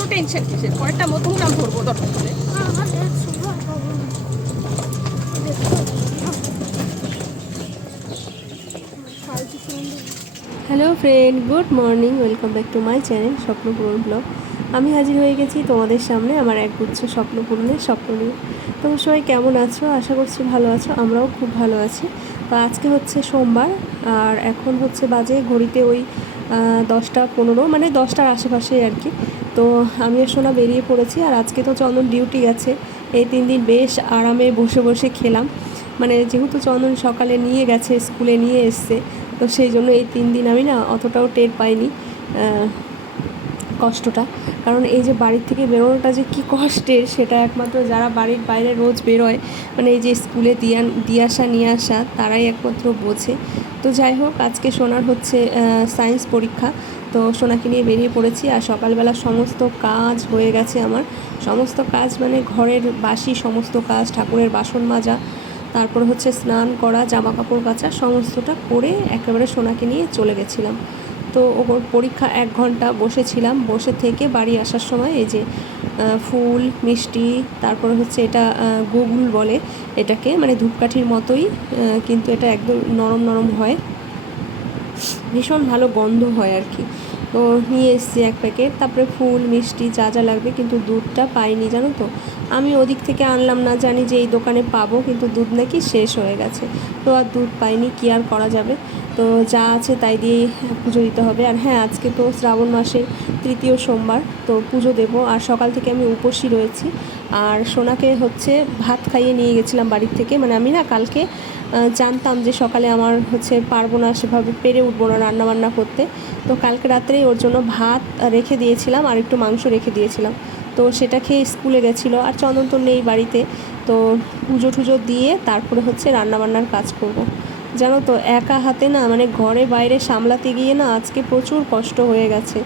করে hello friend good morning welcome back to my channel স্বপ্ন পূরণ ব্লগ আমি হাজির হয়ে গেছি তোমাদের সামনে আমার একগুচ্ছ স্বপ্ন পূরণের স্বপ্ন নিয়ে। তোমরা সবাই কেমন আছো? আশা করছি ভালো আছো, আমরাও খুব ভালো আছি। তো আজকে হচ্ছে সোমবার, আর এখন হচ্ছে বাজে ঘড়িতে ওই দশটা পনেরো মানে দশটার আশেপাশে আর কি। তো আমি আর সোনা বেরিয়ে পড়েছি আর আজকে তো চন্দন ডিউটি আছে। এই তিন দিন বেশ আরামে বসে বসে খেলাম। মানে যেহেতু চন্দন সকালে নিয়ে গেছে, স্কুলে নিয়ে এসছে, তো সেই জন্য এই তিন দিন আমি না অতটাও টের পাইনি কষ্টটা। কারণ এই যে বাড়ির থেকে বেরোনোটা যে কী কষ্টের, সেটা একমাত্র যারা বাড়ির বাইরে রোজ বেরোয় মানে এই যে স্কুলে দিয়া, দিয়ে আসা, নিয়ে আসা, তারাই একমাত্র বোঝে। তো যাই হোক, আজকে সোনার হচ্ছে সায়েন্স পরীক্ষা। তো সোনাকে নিয়ে বেরিয়ে পড়েছি আর সকালবেলা সমস্ত কাজ হয়ে গেছে আমার। সমস্ত কাজ মানে ঘরের বাসি সমস্ত কাজ, ঠাকুরের বাসন মাজা, তারপর হচ্ছে স্নান করা জামা কাপড় কাচা, সমস্তটা করে একেবারে সোনাকে নিয়ে চলে গেছিলাম। তো ওর পরীক্ষা এক ঘণ্টা বসেছিলাম, বসে থেকে বাড়ি আসার সময় এই যে ফুল, মিষ্টি, তারপর হচ্ছে এটা গুগল বলে এটাকে মানে ধূপকাঠির মতোই কিন্তু এটা একদম নরম নরম হয়। ভীষণ ভালো গন্ধ হয় আর কি। তো নিয়ে এসছি এক প্যাকেট, তারপরে ফুল, মিষ্টি, যা যা লাগবে, কিন্তু দুধটা পাইনি, জানো তো। আমি ওদিক থেকে আনলাম না, জানি যে এই দোকানে পাবো, কিন্তু দুধ নাকি শেষ হয়ে গেছে। তো আর দুধ পাইনি, কি আর করা যাবে? তো যা আছে তাই দিয়েই পুজো দিতে হবে। আর হ্যাঁ আজকে তো শ্রাবণ মাসের তৃতীয় সোমবার, তো পুজো দেবো। আর সকাল থেকে আমি উপসী রয়েছি। আর সোনাকে হচ্ছে ভাত খাইয়ে নিয়ে গেছিলাম বাড়ির থেকে। মানে আমি না কালকে জানতাম যে সকালে আমার হচ্ছে পারব না সেভাবে পেরে উঠবো না রান্নাবান্না করতে। তো কালকে রাত্রেই ওর জন্য ভাত রেখে দিয়েছিলাম আর একটু মাংস রেখে দিয়েছিলাম। তো সেটা খেয়ে স্কুলে গেছিল। আর চন্দন তো নেই বাড়িতে। তো পুজো টুজো দিয়ে তারপরে হচ্ছে রান্নাবান্নার কাজ করব। জানো তো, একা হাতে না মানে ঘরে বাইরে সামলাতে গিয়ে না আজকে প্রচুর কষ্ট হয়ে গেছে।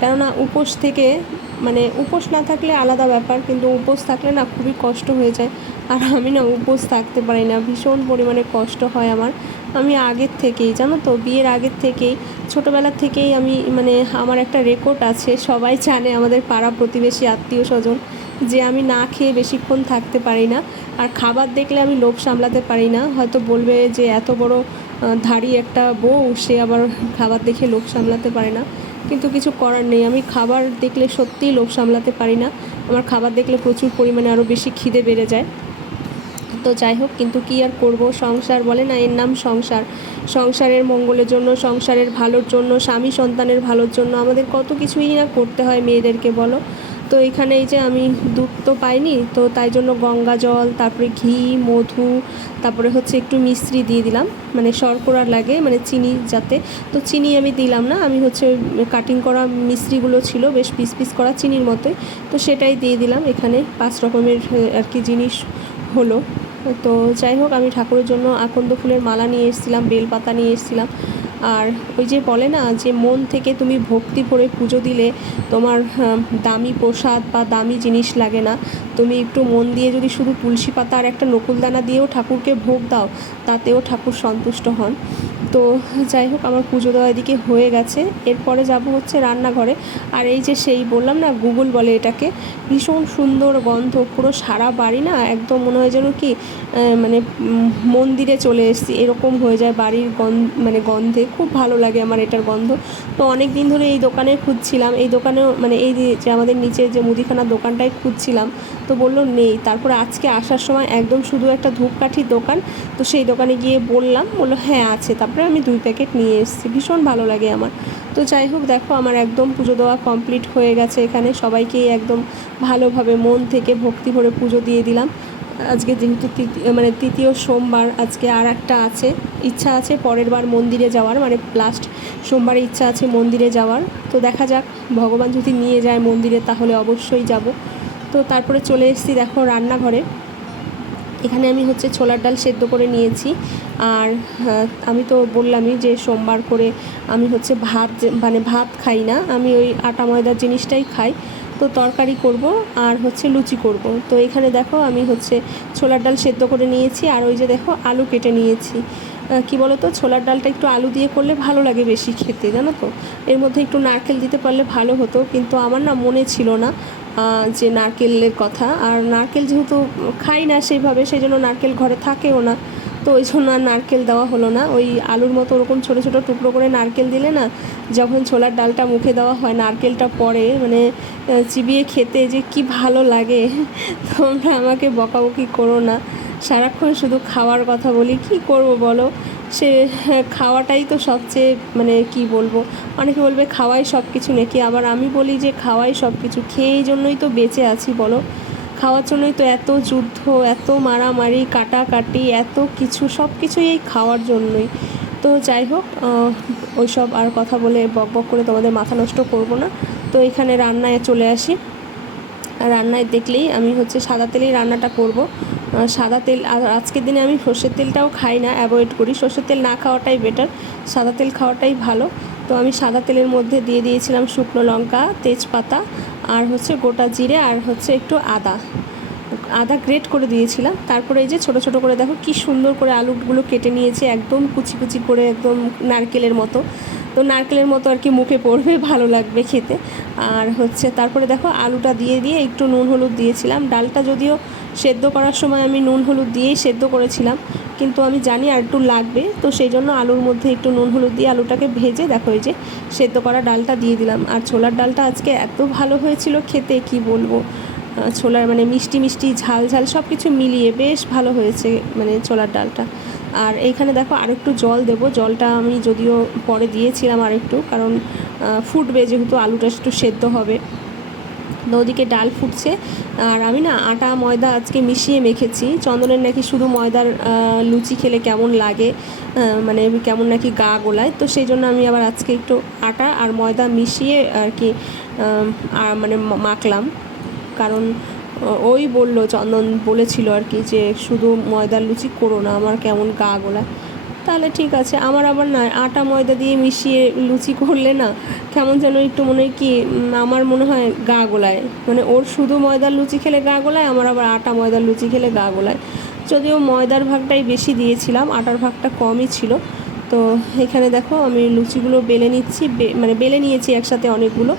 কেননা উপোস থেকে মানে উপোস না থাকলে আলাদা ব্যাপার, কিন্তু উপোস থাকলে না খুবই কষ্ট হয়ে যায়। আর আমি না উপোস থাকতে পারি না, ভীষণ পরিমাণে কষ্ট হয় আমার। আমি আগের থেকেই, জানো তো, বিয়ের আগের থেকেই ছোটোবেলার থেকেই আমি মানে আমার একটা রেকর্ড আছে, সবাই জানে আমাদের পাড়া প্রতিবেশী আত্মীয় স্বজন যে আমি না খেয়ে বেশিক্ষণ থাকতে পারি না। আর খাবার দেখলে আমি লোভ সামলাতে পারি না। হয়তো বলবে যে এত বড় ধাড়ি একটা বউ, সে আবার খাবার দেখে লোভ সামলাতে পারে না। কিন্তু কিছু করার নেই। আমি খাবার দেখলে সত্যিই লোভ সামলাতে পারি না। আমার খাবার দেখলে প্রচুর পরিমাণে আরও বেশি খিদে বেড়ে যায়। তো যাই হোক, কিন্তু কি আর করব? সংসার বলে না, এর নাম সংসার। সংসারের মঙ্গলের জন্য, সংসারের ভালোর জন্য, স্বামী সন্তানের ভালোর জন্য আমাদের কত কিছুই না করতে হয় মেয়েদেরকে বলো। তো এখানে এই যে আমি দুধ তো পাইনি, তো তাই জন্য গঙ্গা জল, তারপরে ঘি, মধু, তারপরে হচ্ছে একটু মিশ্রি দিয়ে দিলাম। মানে শর্করা লাগে মানে চিনি যাতে। তো চিনি আমি দিলাম না, আমি হচ্ছে কাটিং করা মিশ্রিগুলো ছিল, বেশ পিস পিস করা চিনির মতোই। তো সেটাই দিয়ে দিলাম এখানে, পাঁচ রকমের আর কি জিনিস হলো। তো যাই হোক, আমি ঠাকুরের জন্য আকন্দ ফুলের মালা নিয়ে এসেছিলাম, বেলপাতা নিয়ে এসেছিলাম। আর ওই যে বলে না যে মন থেকে তুমি ভক্তি ভরে পুজো দিলে তোমার দামি প্রসাদ বা দামি জিনিস লাগে না। তুমি একটু মন দিয়ে যদি শুধু তুলসী পাতা আর একটা নকুলদানা দিয়েও ঠাকুরকে ভোগ দাও, তাতেও ঠাকুর সন্তুষ্ট হন। তো যাই হোক, আমার পুজো দেওয়া এদিকে হয়ে গেছে। এরপরে যাব হচ্ছে রান্নাঘরে। আর এই যে সেই বললাম না, গুগল বলে এটাকে, ভীষণ সুন্দর গন্ধ, পুরো সারা বাড়ি না একদম মনে হয় যেন কি মানে মন্দিরে চলে এসেছি। এরকম হয়ে যায় বাড়ির গন্ধ মানে গন্ধে। খুব ভালো লাগে আমার এটার গন্ধ। তো অনেক দিন ধরে এই দোকানে খুঁজছিলাম। এই দোকানেও মানে এই যে আমাদের নিচে যে মুদিখানার দোকানটায় খুঁজছিলাম। তো বলল, নেই। তারপরে আজকে আসার সময় একদম শুধু একটা ধূপকাঠির দোকান। তো সেই দোকানে গিয়ে বললাম, বলল হ্যাঁ আছে। তারপরে আমি দুই প্যাকেট নিয়ে এসেছি, ভীষণ ভালো লাগে আমার। তো যাই হোক, দেখো আমার একদম পুজো দেওয়া কমপ্লিট হয়ে গেছে এখানে। সবাইকেই একদম ভালোভাবে মন থেকে ভক্তি ভরে পুজো দিয়ে দিলাম। আজকে যেহেতু তৃতীয় মানে তৃতীয় সোমবার, আজকে আর একটা আছে। ইচ্ছা আছে পরের বার মন্দিরে যাওয়ার মানে লাস্ট সোমবারে ইচ্ছা আছে মন্দিরে যাওয়ার। তো দেখা যাক, ভগবান যদি নিয়ে যায় মন্দিরে, তাহলে অবশ্যই যাব। তো তারপরে চলে এসেছি, দেখো রান্নাঘরে। এখানে আমি হচ্ছে ছোলার ডাল সেদ্ধ করে নিয়েছি। আর আমি তো বললামই যে সোমবার করে আমি হচ্ছে ভাত মানে ভাত খাই না, আমি ওই আটা ময়দার জিনিসটাই খাই। তো তরকারি করব আর হচ্ছে লুচি করব। তো এখানে দেখো আমি হচ্ছে ছোলার ডাল সেদ্ধ করে নিয়েছি আর ওই যে দেখো আলু কেটে নিয়েছি। কি বলো তো ছোলার ডালটা একটু আলু দিয়ে করলে ভালো লাগে বেশি খেতে, জানো তো? এর মধ্যে একটু নারকেল দিতে পারলে ভালো হতো, কিন্তু আমার না মনে ছিল না যে নারকেলের কথা। আর নারকেল যেহেতু খাই না সেইভাবে, সেই জন্য নারকেল ঘরে থাকেও না। তো ওই জন্য আর নারকেল দেওয়া হলো না। ওই আলুর মতো ওরকম ছোটো ছোটো টুকরো করে নারকেল দিলে না, যখন ছোলার ডালটা মুখে দেওয়া হয় নারকেলটা পরে মানে চিবিয়ে খেতে যে কি ভালো লাগে, তোমরা আমাকে বকাবকি করো না। সারাক্ষণ শুধু খাওয়ার কথা বলি কি করব বলো? সে হ্যাঁ, খাওয়াটাই তো সবচেয়ে মানে কি বলব? অনেকে বলবে খাওয়াই সব কিছু নাকি? আবার আমি বলি যে খাওয়াই সব কিছু খেয়ে এই জন্যই তো বেঁচে আছি বলো? খাওয়ার জন্যই তো এত যুদ্ধ এত মারামারি কাটাকাটি এত কিছু সব কিছুই এই খাওয়ার জন্যই। তো যাই হোক ওইসব আর কথা বলে বক বক করে তোমাদের মাথা নষ্ট করব না। তো এখানে রান্নায় চলে আসি। রান্নায় দেখলেই আমি হচ্ছে সাদা তেলেই রান্নাটা করব। সাদা তেল, আর আজকের দিনে আমি সর্ষের তেলটাও খাই না অ্যাভয়েড করি। সর্ষের তেল না খাওয়াটাই বেটার সাদা তেল খাওয়াটাই ভালো। তো আমি সাদা তেলের মধ্যে দিয়ে দিয়েছিলাম শুকনো লঙ্কা, তেজপাতা, আর হচ্ছে গোটা জিরে, আর হচ্ছে একটু আদা। আদা গ্রেট করে দিয়েছিলাম। তারপরে এই যে ছোট ছোট করে দেখো কি সুন্দর করে আলুগুলো কেটে নিয়েছি, একদম কুচি কুচি করে, একদম নারকেলের মতো। তো নারকেলের মতো আর কি মুখে পড়বে, ভালো লাগবে খেতে। আর হচ্ছে তারপরে দেখো আলুটা দিয়ে দিয়ে একটু নুন, হলুদ দিয়েছিলাম। ডালটা যদিও সেদ্ধ করার সময় আমি নুন হলুদ দিয়েই সেদ্ধ করেছিলাম। কিন্তু আমি জানি আর একটু লাগবে, তো সেই জন্য আলুর মধ্যে একটু নুন হলুদ দিয়ে আলুটাকে ভেজে, দেখো যে সেদ্ধ করা ডালটা দিয়ে দিলাম। আর ছোলার ডালটা আজকে এত ভালো হয়েছিল খেতে, কি বলব? ছোলার মানে মিষ্টি মিষ্টি ঝাল ঝাল সব কিছু মিলিয়ে বেশ ভালো হয়েছে মানে ছোলার ডালটা। আর এইখানে দেখো আরেকটু জল দেবো, জলটা আমি যদিও পরে দিয়েছিলাম আরেকটু, কারণ ফুটবে যেহেতু আলুটা একটু সেদ্ধ হবে। ওদিকে ডাল ফুটছে। আর আমি না আটা, ময়দা আজকে মিশিয়ে মেখেছি। চন্দনের নাকি শুধু ময়দার লুচি খেলে কেমন লাগে মানে কেমন নাকি গা গোলায়। তো সেই জন্য আমি আবার আজকে একটু আটা আর ময়দা মিশিয়ে আর কি মানে মাখলাম। কারণ ওই বলল, চন্দন বলেছিল আর কি যে, শুধু ময়দার লুচি করো না, আমার কেমন গা গোলায়। তাহলে ঠিক আছে। আমার আবার না আটা ময়দা দিয়ে মিশিয়ে লুচি করলে না কেমন যেন একটু মনে হয় কি আমার মনে হয় গা গোলায়। মানে ওর শুধু ময়দার লুচি খেলে গা গোলায়, আমার আবার আটা ময়দার লুচি খেলে গা গোলায়। যদিও ময়দার ভাগটাই বেশি দিয়েছিলাম, আটার ভাগটা কমই ছিল। তো এখানে দেখো আমি লুচিগুলো বেলে নিচ্ছি মানে বেলে নিয়েছি একসাথে অনেকগুলো।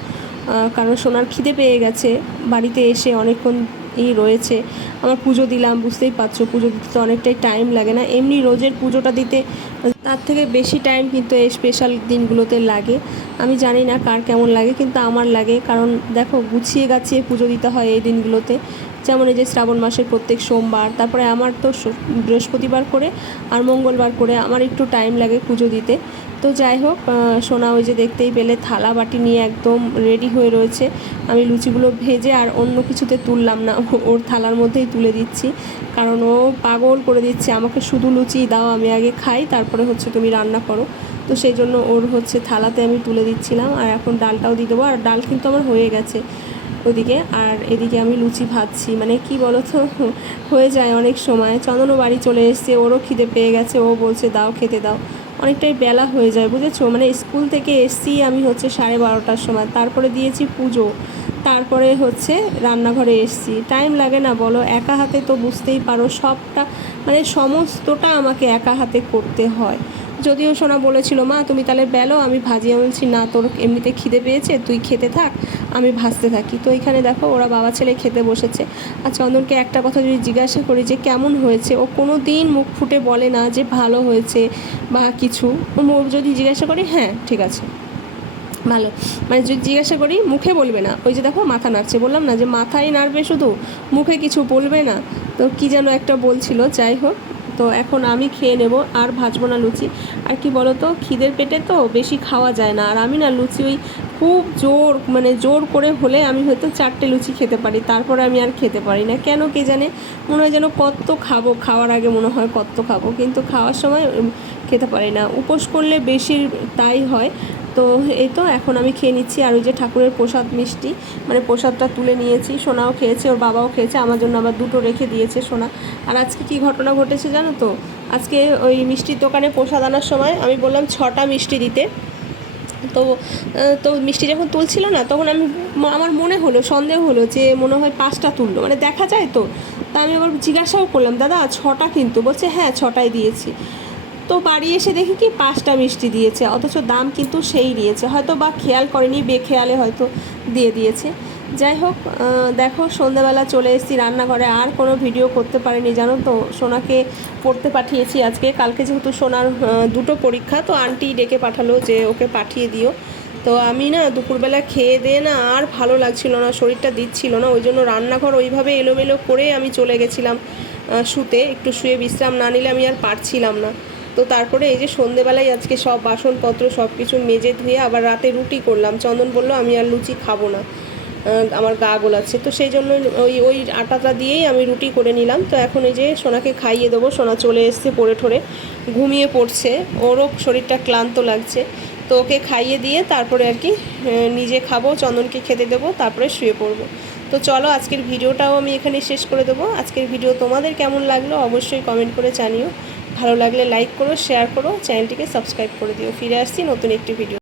কারণ সোনার খিদে পেয়ে গেছে, বাড়িতে এসে অনেকক্ষণ এই রয়েছে। আমার পুজো দিলাম, বুঝতেই পারছ, পুজো দিতে তো অনেকটাই টাইম লাগে না। এমনি রোজের পুজোটা দিতে তার থেকে বেশি টাইম কিন্তু এই স্পেশাল দিনগুলোতে লাগে। আমি জানি না কার কেমন লাগে, কিন্তু আমার লাগে। কারণ দেখো গুছিয়ে গাছিয়ে পুজো দিতে হয় এই দিনগুলোতে। যেমন এই যে শ্রাবণ মাসের প্রত্যেক সোমবার, তারপরে আমার তো বৃহস্পতিবার করে আর মঙ্গলবার করে আমার একটু টাইম লাগে পুজো দিতে। তো যাই হোক সোনা ওই যে দেখতেই পেলে, থালা বাটি নিয়ে একদম রেডি হয়ে রয়েছে। আমি লুচিগুলো ভেজে আর অন্য কিছুতে তুললাম না, ওর থালার মধ্যেই তুলে দিচ্ছি। কারণ ও পাগল করে দিচ্ছে, আমাকে শুধু লুচি দাও, আমি আগে খাই, তারপরে হচ্ছে তুমি রান্না করো। তো সেই জন্য ওর হচ্ছে থালাতে আমি তুলে দিচ্ছিলাম, আর এখন ডালটাও দিয়ে দেবো। আর ডাল কিন্তু আমার হয়ে গেছে। ওদিকে। আর এদিকে আমি লুচি ভাজছি। মানে কি বলো তো হয়ে যায় অনেক সময়। চন্দনও বাড়ি চলে এসছে। ওরও খিদে পেয়ে গেছে। ও বলছে, দাও, খেতে দাও। অনেকটাই বেলা হয়ে যায়, বুঝেছ? মানে স্কুল থেকে এসছি আমি হচ্ছে সাড়ে বারোটার সময়। তারপরে দিয়েছি পুজো। তারপরে হচ্ছে রান্নাঘরে এসছি। টাইম লাগে না, বলো? একা হাতে তো বুঝতেই পারো, সবটা মানে সমস্তটা আমাকে একা হাতে করতে হয়। যদিও সোনা বলেছিল, মা, তুমি তাহলে বেলো, আমি ভাজিয়ে বলছি না, তোর এমনিতে খিদে পেয়েছে, তুই খেতে থাক, আমি ভাজতে থাকি। তো এখানে দেখো, ওরা বাবা ছেলে খেতে বসেছে। আর চন্দনকে একটা কথা যদি জিজ্ঞাসা করি যে, কেমন হয়েছে? ও কোনো দিন মুখ ফুটে বলে না যে, ভালো হয়েছে বা কিছু। ও যদি জিজ্ঞাসা করি হ্যাঁ ঠিক আছে। ভালো। মানে যদি জিজ্ঞাসা করি, মুখে বলবে না। ওই যে দেখো, মাথা নাড়ছে। বললাম না যে, মাথায় নাড়বে শুধু? মুখে কিছু বলবে না? তো কি যেন একটা বলছিল, যাই হোক। তো এখন আমি খেয়ে নেব, আর ভাজবো না লুচি। আর কি বলো তো খিদের পেটে তো বেশি খাওয়া যায় না। আর আমি না লুচি ওই খুব জোর মানে জোর করে হলে আমি হয়তো চারটে লুচি খেতে পারি, তারপরে আমি আর খেতে পারি না। কেন কে জানে? মনে হয় যেন কত খাব, খাওয়ার আগে মনে হয় কত খাব, কিন্তু খাওয়ার সময় খেতে পারি না। উপোস করলে বেশি তাই হয়। তো এই তো, এখন আমি খেয়ে নিচ্ছি। আর ওই যে ঠাকুরের প্রসাদ মিষ্টি মানে প্রসাদটা তুলে নিয়েছি। সোনাও খেয়েছে, ওর বাবাও খেয়েছে, আমার জন্য আবার দুটো রেখে দিয়েছে সোনা। আর আজকে কি ঘটনা ঘটেছে জানো তো? আজকে ওই মিষ্টির দোকানে প্রসাদ আনার সময় আমি বললাম ছটা মিষ্টি দিতে। তো তো মিষ্টি যখন তুলছিল না, তখন আমি, আমার মনে হলো, সন্দেহ হলো যে মনে হয় পাঁচটা তুললো। মানে দেখা যায় তো। তা আমি আবার জিজ্ঞাসাও করলাম, দাদা, ছটা কিন্তু? বলছে হ্যাঁ ছটাই দিয়েছি। তো বাড়ি এসে দেখি কি পাঁচটা মিষ্টি দিয়েছে, অথচ দাম কিন্তু সেই দিয়েছে হয়তো বা খেয়াল করেনি, বেখেয়ালে হয়তো দিয়ে দিয়েছে। যাই হোক দেখো সন্ধেবেলা চলে এসেছি রান্নাঘরে, আর কোনো ভিডিও করতে পারিনি, জানো তো, সোনাকে পড়তে পাঠিয়েছি আজকে। কালকে যেহেতু সোনার দুটো পরীক্ষা, তো আন্টি ডেকে পাঠালো যে ওকে পাঠিয়ে দিও। তো আমি না দুপুরবেলা খেয়ে দিয়ে না আর ভালো লাগছিল না, শরীরটা দিচ্ছিল না, ওই জন্য রান্নাঘর ওইভাবে এলোমেলো করে আমি চলে গেছিলাম শুতে। একটু শুয়ে বিশ্রাম না নিলে আমি আর পারছিলাম না। তো তারপরে এই যে সন্ধেবেলায় আজকে সব বাসনপত্র সব কিছু মেজে ধুয়ে আবার রাতে রুটি করলাম। চন্দন বলল, আমি আর লুচি খাব না। আমার গা গোলাচ্ছে। তো সেই জন্য ওই ওই আটাটা দিয়েই আমি রুটি করে নিলাম। তো এখন এই যে সোনাকে খাইয়ে দেবো। সোনা চলে এসছে পড়ে ঠরে ঘুমিয়ে পড়ছে। ওরও শরীরটা ক্লান্ত লাগছে। তো ওকে খাইয়ে দিয়ে তারপরে আর কি নিজে খাব, চন্দনকে খেতে দেবো, তারপরে শুয়ে পড়ব। তো চলো আজকের ভিডিওটাও আমি এখানে শেষ করে দেবো। আজকের ভিডিও তোমাদের কেমন লাগল অবশ্যই কমেন্ট করে জানিও। ভালো লাগলে লাইক করো শেয়ার করো চ্যানেলটিকে সাবস্ক্রাইব করে দিও। ফিরে আসছি নতুন একটি ভিডিও